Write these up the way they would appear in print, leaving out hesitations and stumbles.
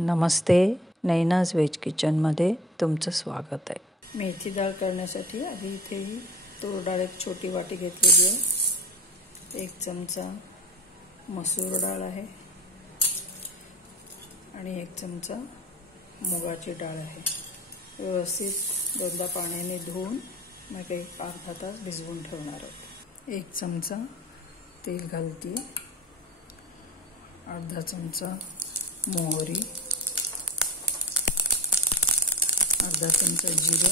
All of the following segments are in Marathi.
नमस्ते, नैनाज वेज किचनमध्ये तुमचं स्वागत आहे। मेथी डाळ करण्यासाठी आधी इथे तूर डाळ एक छोटी वाटी घेतलेली आहे। 1 चमचा मसूर डाळ आहे आणि 1 चमचा मुगाची डाळ आहे। व्यवस्थित दोनदा पाण्याने धुवून मग एक अर्धा तास भिजवून ठेवणार आहोत। 1 चमचा तेल घालते, अर्धा चमचा मोहरी, अर्धा चमचा जिरे,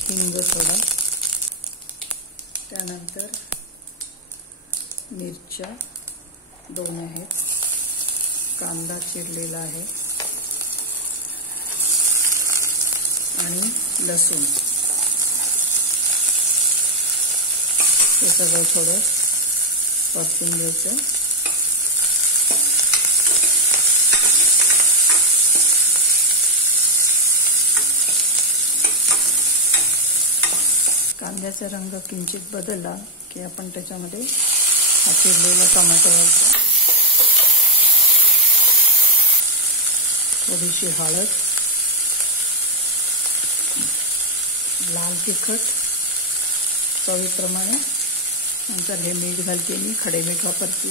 हिंग थोडा, त्यानंतर मिरच्या 2 आहेत, कांदा चिरलेला आहे आणि लसूण। हे सगळं थोडं परतून घ्यायचं। कांद्याचा रंग किंचित बदलला की आपण त्याच्यामध्ये चिरलेला टोमॅटो घालतो, थोडीशी हळद, लाल तिखट चवीप्रमाणे, नंतर हे मीठ घालते, मी खडे मीठ वापरते।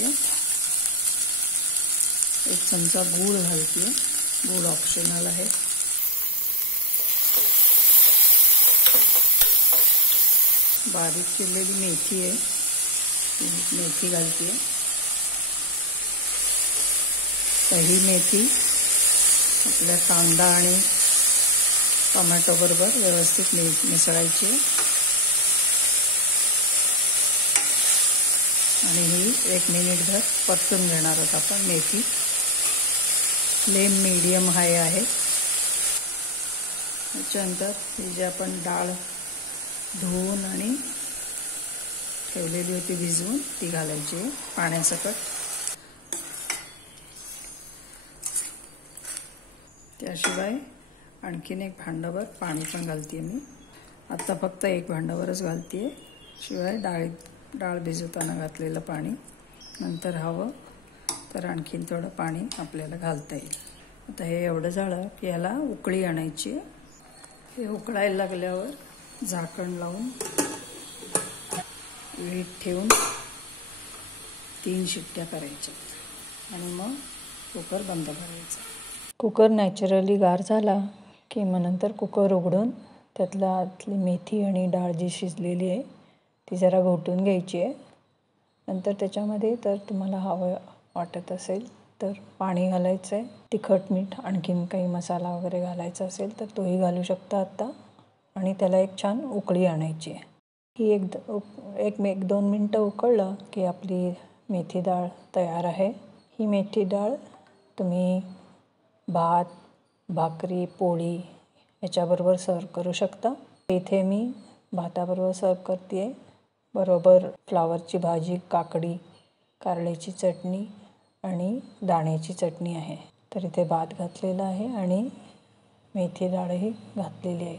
1 चमचा गूळ घालते, गूळ ऑप्शनल आहे। बारीक चिरलेली मेथी आहे, मेथी घालते। ही मेथी आपल्या कांदा आणि टोमॅटो बरोबर व्यवस्थित मिसळायची आणि ही 1 मिनिटभर परतून घेणार आहोत आपण। मेथी फ्लेम मीडियम हाय आहे। त्याच्यानंतर ही जी आपण डाळ धुवून आणि ठेवलेली होती भिजवून, ती घालायची पाण्यासकट। त्याशिवाय आणखीन 1 भांडाभर पाणी पण घालते मी। आता फक्त 1 भांडाभरच घालते, शिवाय डाळ भिजवताना घातलेलं पाणी, नंतर हवं तर आणखीन थोडं पाणी आपल्याला घालता येईल। आता हे एवढं झालं की याला उकळी आणायची। हे उकळायला लागल्यावर झाकण लावून वीट ठेवून 3 शिट्ट्या करायच्या आणि मग कुकर बंद करायचा। कुकर नॅचरली गार झाला की मग नंतर कुकर उघडून त्यातली मेथी आणि डाळ जी शिजलेली आहे ती जरा घोटून घ्यायची आहे। नंतर त्याच्यामध्ये तर तुम्हाला हवं वाटत असेल तर पाणी घालायचं आहे, तिखट मीठ आणखीन काही मसाला वगैरे घालायचा असेल तर तोही घालू शकता आता, आणि त्याला एक छान उकळी आणायची आहे। ही 1-2 मिनटं उकळलं की आपली मेथी डाळ तयार आहे। ही मेथी डाळ तुम्ही भात, भाकरी, पोळी याच्याबरोबर सर्व करू शकता। इथे मी भाताबरोबर सर्व करते आहे, बरोबर फ्लावरची भाजी, काकडी, कारल्याची चटणी आणि दाण्याची चटणी आहे। तर इथे भात घातलेला आहे आणि मेथी डाळही घातलेली आहे।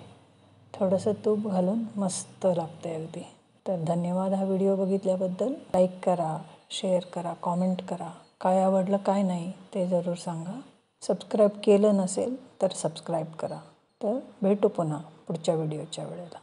थोडंसं तूप घालून मस्त लागते अगदी। तर धन्यवाद हा व्हिडिओ बघितल्याबद्दल। लाईक करा, शेअर करा, कॉमेंट करा, काय आवडलं काय नाही ते जरूर सांगा। सबस्क्राईब केलं नसेल तर सबस्क्राईब करा। तर भेटू पुन्हा पुढच्या व्हिडिओच्या वेळेला।